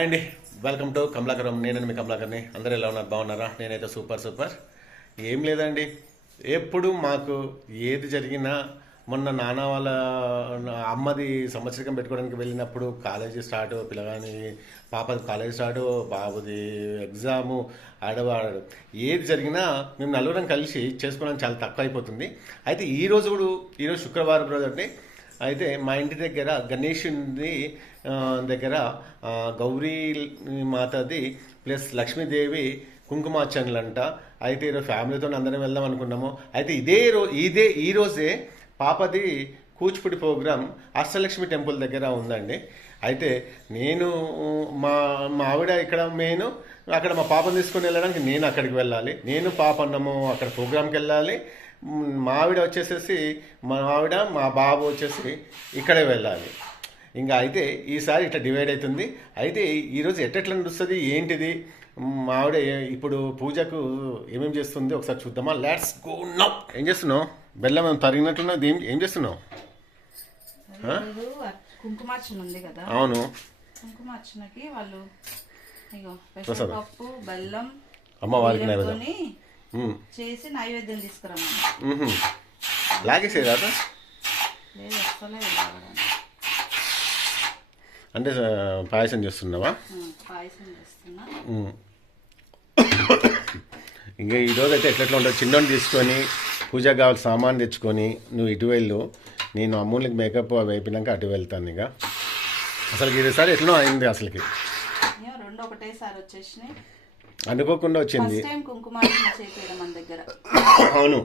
Hi అండి. Welcome to Kamalakaram. నేనండి మీ కమలాకర్ని. అందరూ ఎలా ఉన్నారు? బాగున్నారా? నేనైతే సూపర్ సూపర్. ఏం లేదండి. ఎప్పుడు మాకు ఏది జరిగినా మొన్న నాన్న వాళ్ళ అమ్మది సంవత్సరం పెట్టుకోవడానికి వెళ్ళినప్పుడు కాలేజీ స్టార్ట్ పిల్లగాని పాపది కాలేజీ స్టార్ట్ బాబుది ఎగ్జాము ఆడవాడు. ఏది జరిగినా మేము నలుగురం కలిసి చేసుకోవడం చాలా తక్కువ అయిపోతుంది. అయితే ఈ రోజు కూడా ఈరోజు శుక్రవారం రోజు అంటే అయితే మా ఇంటి దగ్గర గణేషుని దగ్గర గౌరీ మాతది ప్లస్ లక్ష్మీదేవి కుంకుమార్చనలు అంట అయితే ఈరోజు ఫ్యామిలీతో అందరం వెళ్దాం అనుకున్నాము. అయితే ఇదే రో ఇదే ఈరోజే పాపది కూచిపూడి ప్రోగ్రాం అష్టలక్ష్మి టెంపుల్ దగ్గర ఉందండి. అయితే నేను మా మా ఆవిడ ఇక్కడ మెయిన్ అక్కడ మా పాపను తీసుకుని వెళ్ళడానికి నేను అక్కడికి వెళ్ళాలి. నేను పాప అన్నము అక్కడ ప్రోగ్రాంకి వెళ్ళాలి. మా ఆవిడ వచ్చేసేసి మా ఆవిడ మా బాబు వచ్చేసి ఇక్కడే వెళ్ళాలి. ఇంకా అయితే ఈసారి ఇట్లా డివైడ్ అవుతుంది. అయితే ఈరోజు ఎట్టెట్లా నడుస్తుంది? ఏంటిది? మా ఆవిడ ఏ- ఇప్పుడు పూజకు ఏమేం చేస్తుంది? ఒకసారి చూద్దామా? లెట్స్ గో నౌ ఏం చేస్తున్నావు? బెల్లం ఏం తరిగినట్టున్నది ఏం ఏం చేస్తున్నావు? ఆ? ఈరోజు కుంకుమార్చన ఉంది కదా. అవును. కుంకుమార్చనకి వాళ్ళు. పెసరపప్పు బెల్లం అమ్మవారికి నైవేద్యం. చేసి నైవేద్యం తీసుకురమ్మా. లాగేసేది లేదు లాగడానికి. అంటే పాయసం చేస్తున్నావా? పాయసం చేస్తున్నా. ఇంకా ఈరోజు అయితే ఎట్లెట్లా ఉంటుంది చిన్నోని తీసుకొని పూజకు కావాల్సిన సామాన్ తెచ్చుకొని నువ్వు ఇటు వెళ్ళు. నేను అమూల్యకి మేకప్ అవి అయిపోయినాక అటు వెళ్తాను ఇక. అసలు ఈసారి ఎట్లా అయింది అసలుకి. ఏమో రెండు ఒకటేసారి వచ్చేసినాయి. అనుకోకుండా వచ్చింది. అవును.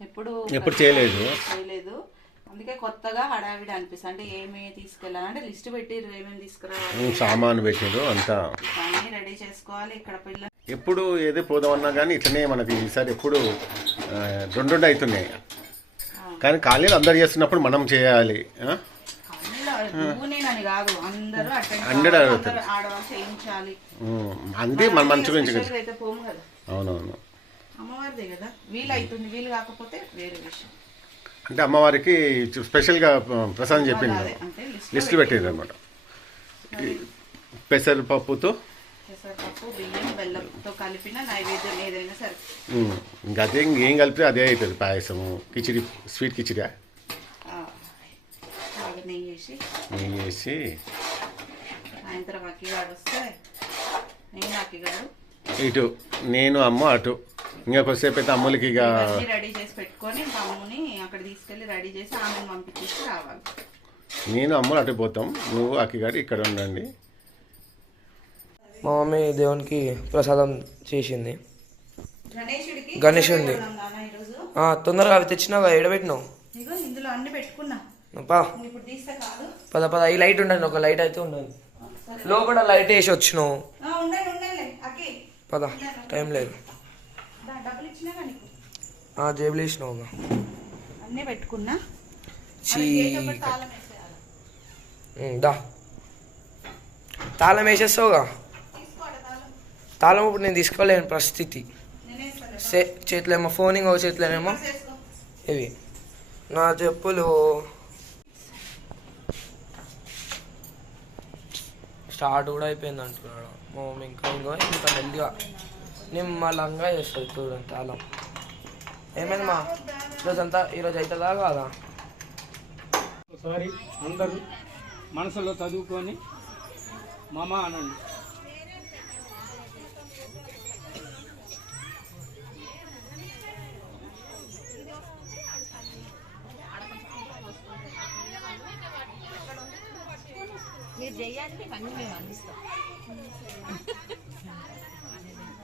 ఎప్పుడు ఎప్పుడు చేయలేదు. చేయలేదు. అందుకే కొత్తగా హడావిడి అనిపిస్తుంది. అంటే ఏమి తీసుకెళ్ళాలి అంటే లిస్ట్ పెట్టి ఏమేమి తీసుకురావాలి. సామాను పెట్టిండు అంతా. రెడీ చేసుకోవాలి. ఇక్కడ పిల్లలు ఎప్పుడు ఏదో పోదామన్నా కానీ ఇట్లనే మనకి ఈసారి ఎప్పుడు రెండు రెండు అవుతున్నాయి కానీ ఖాళీలు అందరు చేస్తున్నప్పుడు మనం చేయాలి కాదు. అందరూ ఆడవాళ్ళు చేయించాలి. అంతే మన మంచి గురించి అవునవును. అమ్మవారిదే కదా. వీలు అవుతుంది వీలు కాకపోతే వేరే విషయం. అంటే అమ్మవారికి స్పెషల్గా ప్రసాదం చెప్పింది. లిస్ట్ పెట్టింది. అనమాట పెసరపప్పుతో? ఇంకా అదే ఇంకేం కలిపితే అదే అవుతుంది పాయసము కిచిడి స్వీట్ కిచిడా? ఆ, బాగా నెయ్యి వేసి. ఇటు నేను అమ్మ అటు. ఇంకా కొద్దిసేపు అయితే అమ్ములకి ఇక రెడీ చేసి పెట్టుకొని ఇంకా అమ్ముని అక్కడ తీసుకెళ్ళి రెడీ చేసి ఆమెను పంపించేసి రావాలి. నేను అమ్ములు అటు పోతాం. నువ్వు అక్కిగారు ఇక్కడ ఉండండి. మా మమ్మీ దేవునికి ప్రసాదం చేసింది. ఆ, తొందరగా అవి తెచ్చినావు ఎడబెట్టినావు ఇగో ఇందులో అన్ని పెట్టుకున్నా. పా ఇప్పుడు తీస్తే కాదు. పద పద ఈ లైట్ ఉండండి ఒక లైట్ అయితే ఉండండి. లోపల లైట్ వేసి వచ్చినావు. పద టైం లేదు. జేబులు వేసినావు. అన్నీ పెట్టుకున్నా? దా. తాళం వేసేస్తావుగా తాళం? ఇప్పుడు నేను తీసుకోలేను పరిస్థితి నేనే ఇస్తాను సే చేతిలో ఏమో ఫోన్ ఇంకో చేతిలోనేమో ఇవి. నా చెప్పులు. స్టార్ట్ కూడా అయిపోయింది అంటున్నాడు. మా మమ్మీ ఇంకా ఇంకో ఇంకా మెల్లిగా. నిమ్మలంగా చేస్తుంది చూడండి తాళం ఏమైంది మా? ఈరోజంతా ఈరోజు అవుతుందా కాదా? ఒకసారి అందరూ మనసులో చదువుకొని మమ అనండి.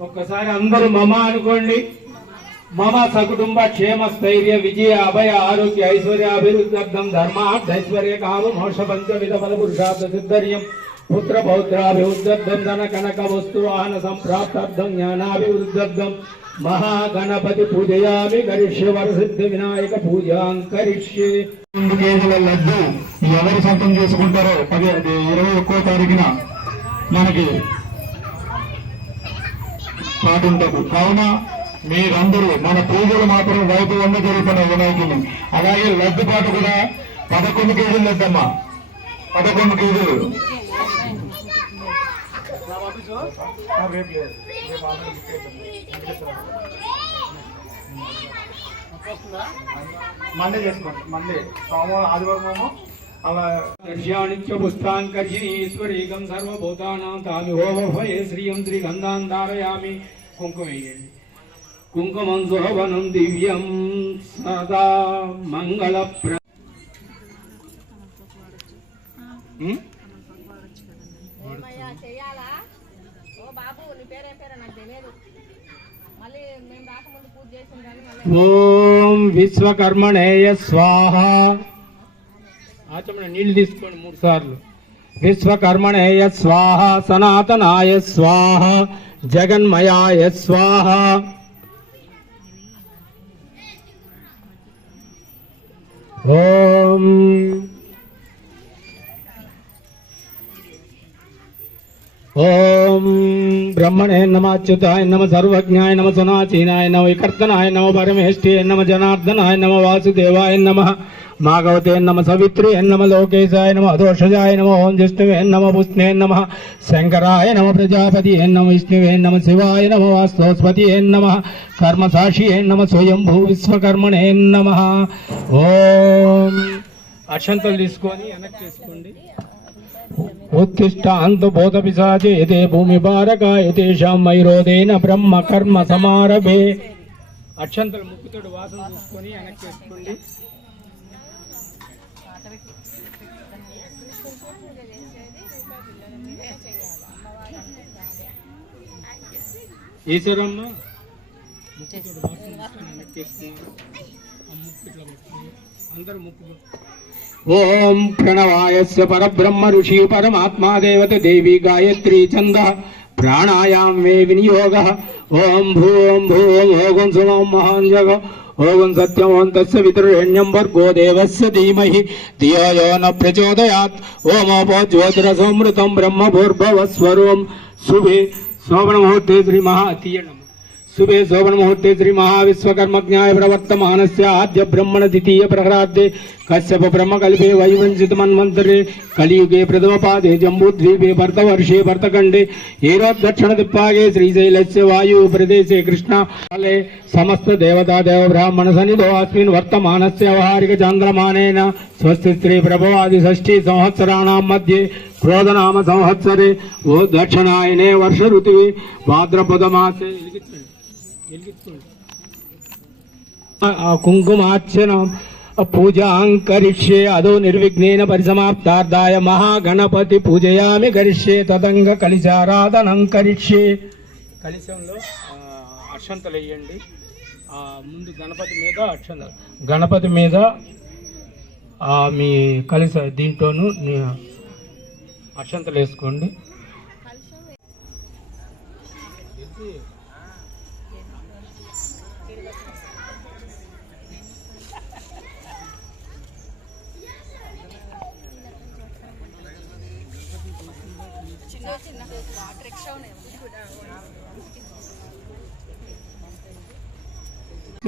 ఒక్కసారి అందరూ మమ అనుకోండి. మమ సకుటుంబ క్షేమ స్థైర్య విజయ అభయ ఆరోగ్య ఐశ్వర్య అభివృద్ధం ధర్మార్థైశ్వర్య కామ మోష పంచవిధ ఫల పురుషార్థ సిద్ధర్యం పుత్ర పౌత్రాభివృద్ధం ధన కనక వస్తు వాహన సంప్రాప్తార్థం జ్ఞానాభివృద్ధం మహాగణపతి పూజయామి కరిష్య వరసిద్ధి వినాయక పూజాం కరిష్యే. రెండు కేజీల లడ్డు. ఎవరు సొంతం చేసుకుంటారో? పది ఇరవై ఒక్కో తారీఖున మనకి పాట ఉంటుంది కావున మీరందరూ మన పూజలు మాత్రం వైభవంగా జరుగుతున్నాయి వినాయకుని. అలాగే లడ్డు పాట కూడా పదకొండు కేజీలు లడ్డమ్మా. పదకొండు కేజీలు. మండే చేసుకోండి మండే. సోమవారం ఆదివారం దర్శానిత్య పుష్పాంకర్షిణీశ్వరీకం సర్వభూతానాం తామి హోమభయే శ్రియం శ్రీగంధాం ధారయామి. కుంకుమ వేయండి కుంకుమం శోభనం దివ్యం సదా మంగళప్ర ఓ బాబు నీ పేరేం పేరో నాకు తెలియదు మళ్ళీ మేము రాకముందు పూజ చేసింది కానీ మళ్ళీ ఓం విశ్వకర్మణేయ స్వాహ. ఆచమన నీళ్ళు తీసుకోండి మూడు సార్లు. విశ్వకర్మణేయ స్వాహ సనాతనాయ స్వాహ. జగన్మయాయ స్వాహ. ఓం. ఓం. బ్రహ్మణే నమాచ్యుతాయ నమ సర్వజ్ఞాయ నమ సునాచీనాయ నమ వికర్తనాయ నమ పరమేష్ఠి నమ జనార్దనాయ నమ వాసుదేవాయ నమ. మాగవతే నమ సవిత్రి ఎన్నమ లోకేశాయ నమ దోషజాయ నమ ఓం జిష్ణువే నమ పుష్ణే నమ శంకరాయ నమ ప్రజాపతి నమ విష్ణువే నమ శివాయ నమ వాస్తవస్పతి నమ కర్మసాక్షి నమ స్వయంభూ విశ్వకర్మణే నమ ఓం. అక్షంతలు తీసుకొని వెనక్కి తీసుకోండి ఉత్తిష్టాంతు బోధ పిశాచే తే భూమి భారకాయ తేషాం మైరోదేన బ్రహ్మ కర్మ సమారభే. అక్షంతలు ముక్కుతుడు వాసన చూసుకొని వెనక్కి వేసుకోండి. ఈశ్వరమ్మ ముక్కు అందరూ ముక్కు ఓం ప్రణవాయస్య పరబ్రహ్మ ఋషి పరమాత్మా దేవత దేవి గాయత్రి చంద ప్రాణాయాం మే వినియోగ. ఓం భూం భూం ఓగం సుమం మహాంజగ ఓం సత్యం ఓం తస్య వితృణ్యం వర్గో దేవస్య ధీమహి. ధియో యో న ప్రచోదయాత్. ఓమోపో జ్యోతిరసమృతం బ్రహ్మ భూర్భవస్వరం శుభే శోభన ముహూర్తే శ్రీ మహా తీయణం शुभे शोभन मुहूर्ते श्री महाविश्वकर्म ज्ञाय प्रवर्तमानस्य आद्य ब्रह्मण द्वितीय प्रहराब्दे कश्यप ब्रह्म कल्पे वैवंसित मन्वन्तरे कलियुगे प्रथम पादे जम्बूद्वीपे भरतवर्षे भरतखण्डे हेरोदक्षिण दिक्पागे श्रीशैलस्य वायु प्रदेशे कृष्णाले समस्त देवता देव ब्राह्मण सन्निधो अस्मिन् वर्तमानस्य व्यवहारिक चान्द्रमानेन स्वस्ति स्त्री प्रभवादि षष्ठी संवत्सराणां मध्ये क्रोधनाम संवत्सरे ओ दक्षिणायने वर्ष ऋतुवे भाद्रपदमासे కుంకుమార్చనం పూజాం కరిష్యే అదో నిర్విఘ్నేన పరిసమాప్తార్థాయ మహాగణపతి పూజయామి కరిష్యే తదంగ కలిశారాధనం కరిష్యే. కలిశంలో అక్షంతలు వేయండి. ముందు గణపతి మీద అక్షంతలు. గణపతి మీద మీ కలిస దీంట్లోనూ అక్షంతలు వేసుకోండి.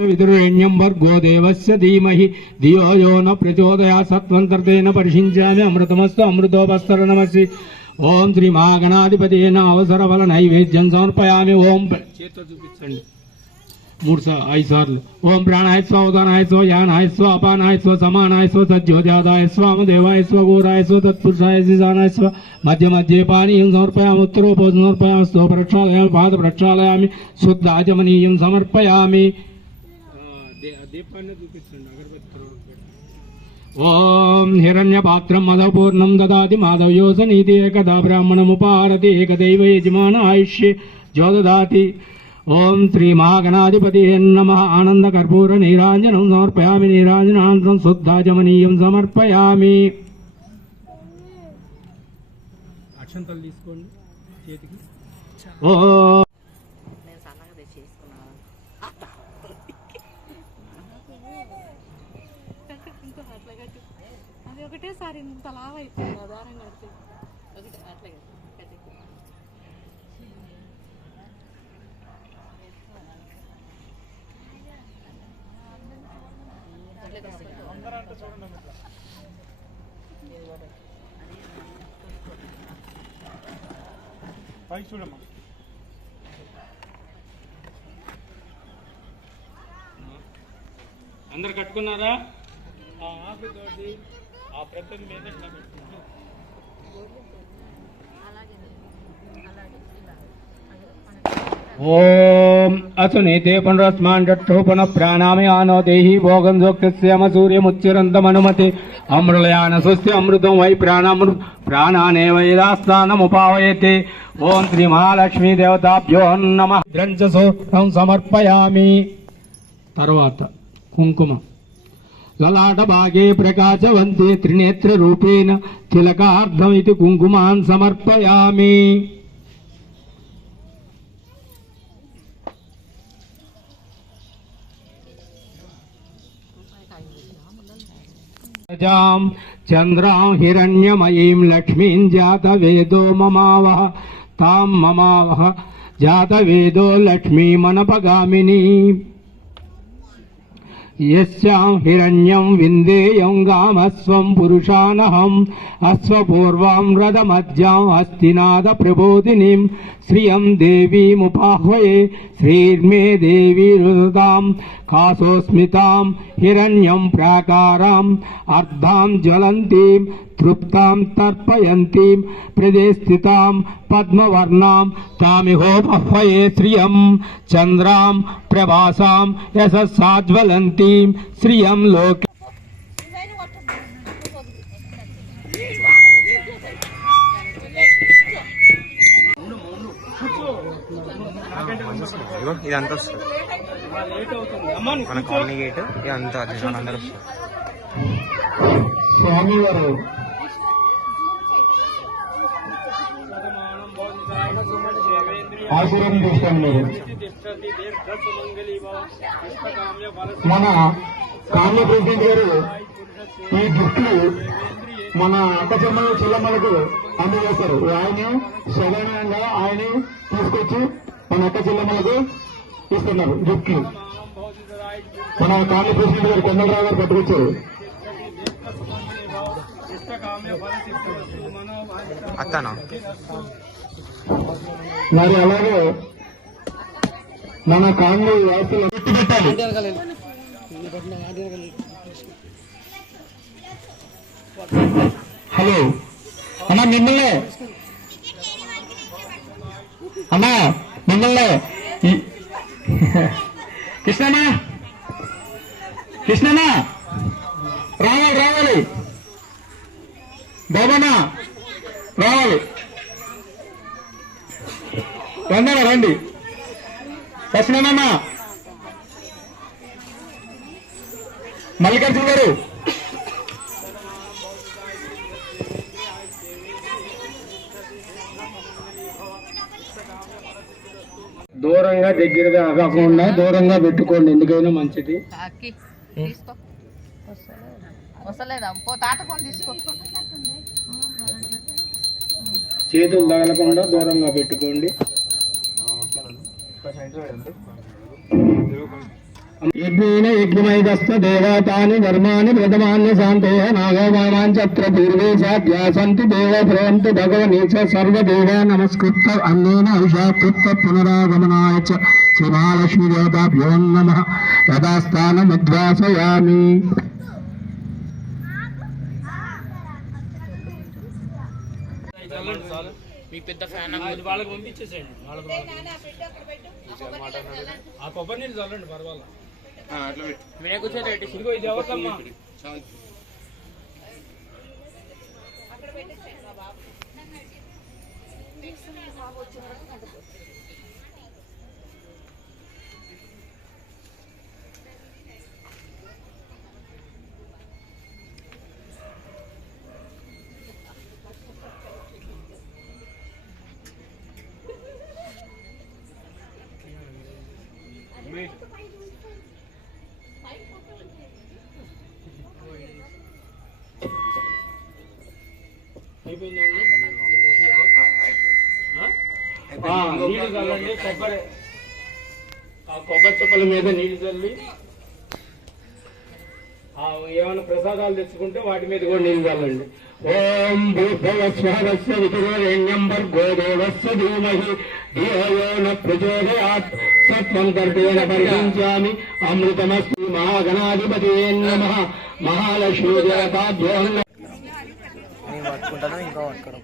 విదురేణ్యం వర్గో దేవస్య ధీమహి ధియో యో న ప్రచోదయా సత్వంతర్తేన పరిశించామి అమృతమస్తు అమృతోపస్తర నమసి ఓం శ్రీ మహాగణాధిపతి అవసర వల నైవేద్యం సమర్పయామి ఓం చేత్తో చూపించండి. మూడు ఐదు సార్లు. ఓం ప్రాణాయ స్వ ఉదానాయ స్వ యానాయ స్వ అపానాయ స్వ సమానాయ స్వ సజ్జోజాదాయ స్వ అమదేవాయ స్వ ఘోరాయ స్వ తత్పురుషాయ శిశానాయ స్వ మధ్య మధ్య పానీయం సమర్పయామి సమర్పయామి ప్రక్షాళయామి పాద ప్రక్షాళయామి శుద్ధాచమనీయం సమర్పయామి. ఓం హిరణ్యపాత్రం మదపూర్ణం దదాతి మాధవ్యోస నీతి ఏకదా బ్రాహ్మణముపారతి ఏకదైవ యజమాన ఆయుష్యే జోదదాతి ఓం శ్రీ మహాగణాధిపతి నమ. ఆనంద కర్పూర నీరాంజనం సమర్పయామి. నీరాంజనానంతరం శుద్ధాచమనీయం సమర్పయామి. అక్షంతలు తీసుకోండి చేతికి. ఓ నేను సన్నగా తెచ్చి వేసుకున్నాను ఇంకో అట్లా కట్టు అది ఒకటేసారి ఇంత లావ్ అయిపోయింది ఆ దారం కడితే ఒకటి అట్లా కట్టు కట్టు పైకి చూడమ్మా. అందరు కట్టుకున్నారా? ఆ ఆకుతోటి ఆ ప్రతి మీద ఓం అసునీతే పునరస్మాన్ జట్టో పునః ప్రాణామయానో దేహి భోగం సూక్తస్యమ సూర్యముచ్చిరంతమనుమతి అమృలయాన స్వస్తి అమృతం వై ప్రాణమృ ప్రాణానే వైదాస్థానముపావయతే ఓం శ్రీ మహాలక్ష్మీ దేవతాభ్యో నమ. ద్రంచసోహం సమర్పయామి. తర్వాత కుంకుమ. లలాట భాగే ప్రకాశవంతే త్రినేత్ర రూపేణ తిలకార్థం ఇది కుంకుమాన్ సమర్పయామి ప్రజాం చంద్రాం హిరణ్యమయీం లక్ష్మీం జాతవేదో మమావహ తాం మమావహ జాతవేదో లక్ష్మీమనపగామిని యస్యాం హిరణ్యం విందేయం గామస్వం పురుషానహం అశ్వపూర్వాం రథమధ్యాం హస్తినాద ప్రబోధినిం శ్రియం దేవీముపాహ్వయే శ్రీర్మే దేవీ రుదతాం తృప్తాం తర్పయంతీం ప్రదేస్థితాం పద్మవర్ణాం తామిహోమహ్వయే శ్రియం చంద్రాం ప్రభాసాం యశస్సాజ్వలంతీం శ్రియం లోకే ఇగో ఇదంతా వస్తుంది. మన కాలనీ గేట్ ఇదంతా జనాలు అందరూ వస్తారు స్వామివారు ఆశీర్వాదం చూస్తాం మీరు. మన కామ్య ప్రెసిడెంట్ గారు ఈ గిఫ్ట్లు మన అక్క చెమ్మల చెల్లమ్మలకు అందజేస్తారు. ఆయన సగనంగా ఆయన తీసుకొచ్చి మన అక్క చెల్లమ్మలకు ఇస్తున్నారు గిఫ్ట్లు. మన కామ్య ప్రెసిడెంట్ గారు కొండలరావు గారు పట్టుకొచ్చారు. అత్తనా మరి అలాగే మన కామ్య వాసులు పెట్టాలి హలో. అమ్మా మిమ్మల్ని. అమ్మా మిమ్మల్ని. కృష్ణనా కృష్ణనా రావాలి రావాలి. బాబానా రావాలి. రండి కృష్ణనా మల్లికార్జున గారు. దూరంగా దగ్గరగా కాకుండా దూరంగా పెట్టుకోండి ఎందుకైనా మంచిది. చేతులు తగలకుండా దూరంగా పెట్టుకోండి. యజ్ఞేన యజ్ఞమైదస్త దేవతాని ధర్మాని ప్రథమాన్ని శాంతయ నాగమానాంచత్ర పూర్వే సాధ్యాసంతి దేవ భ్రవంతు భగవనీ చ నమస్కృత అన్నేన ఐషాకృత పునరాగమనాయ చ శ్రీ మహాలక్ష్మీ దేవతాభ్యో నమ యథాస్థానముద్వాసయామి మీకు పెద్ద ఫ్యాన్ వాళ్ళకి పంపించేసేయండి. వాళ్ళకి ఆ కొబ్బరి నీళ్ళు చల్లండి. పర్వాలేదు. వినాయక కూర్చోండి ఇదిగో ఇది ఎవరికమ్మా ఆ, నీళ్ళు చల్లండి కొబ్బరి. ఆ కొబ్బరి చుక్కల మీద నీళ్ళు చల్లి ఏమైనా ప్రసాదాలు తెచ్చుకుంటే వాటి మీద కూడా నీళ్ళు చల్లండి. ఓం భూర్భవస్వరస్య వితురేణ్యం భర్గో దేవస్య ధీమహి ధియో న ప్రచోదయాత్. సత్వం కర్తేన పరిహించామి. అమృతమస్తు మహాగణాధిపతి నమ. మహాలక్ష్మీ. నేను పట్టుకుంటాను ఇంకా పట్టుకోను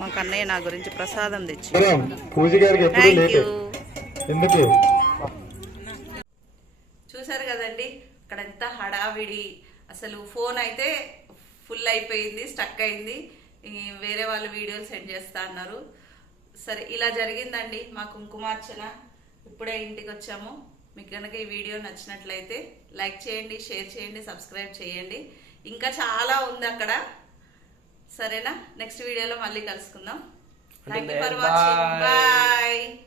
మా కన్నయ్య నా గురించి ప్రసాదం తెచ్చి. పూజ గారికి ఎప్పుడు థ్యాంక్ లేట్ యూ ఎందుకు? చూసారు కదండి అక్కడ ఎంత హడావిడి. అసలు ఫోన్ అయితే ఫుల్ అయిపోయింది స్టక్ అయింది. ఈ వేరే వాళ్ళు వీడియోలు సెండ్ చేస్తా అన్నారు. సరే ఇలా జరిగిందండి మా కుంకుమార్చన. ఇప్పుడే ఇంటికి వచ్చాము. మీకు కనుక ఈ వీడియో నచ్చినట్లయితే లైక్ చేయండి షేర్ చేయండి సబ్స్క్రైబ్ చేయండి. ఇంకా చాలా ఉంది అక్కడ. సరేనా? నెక్స్ట్ వీడియోలో మళ్ళీ కలుసుకుందాం. Thank you for watching. Bye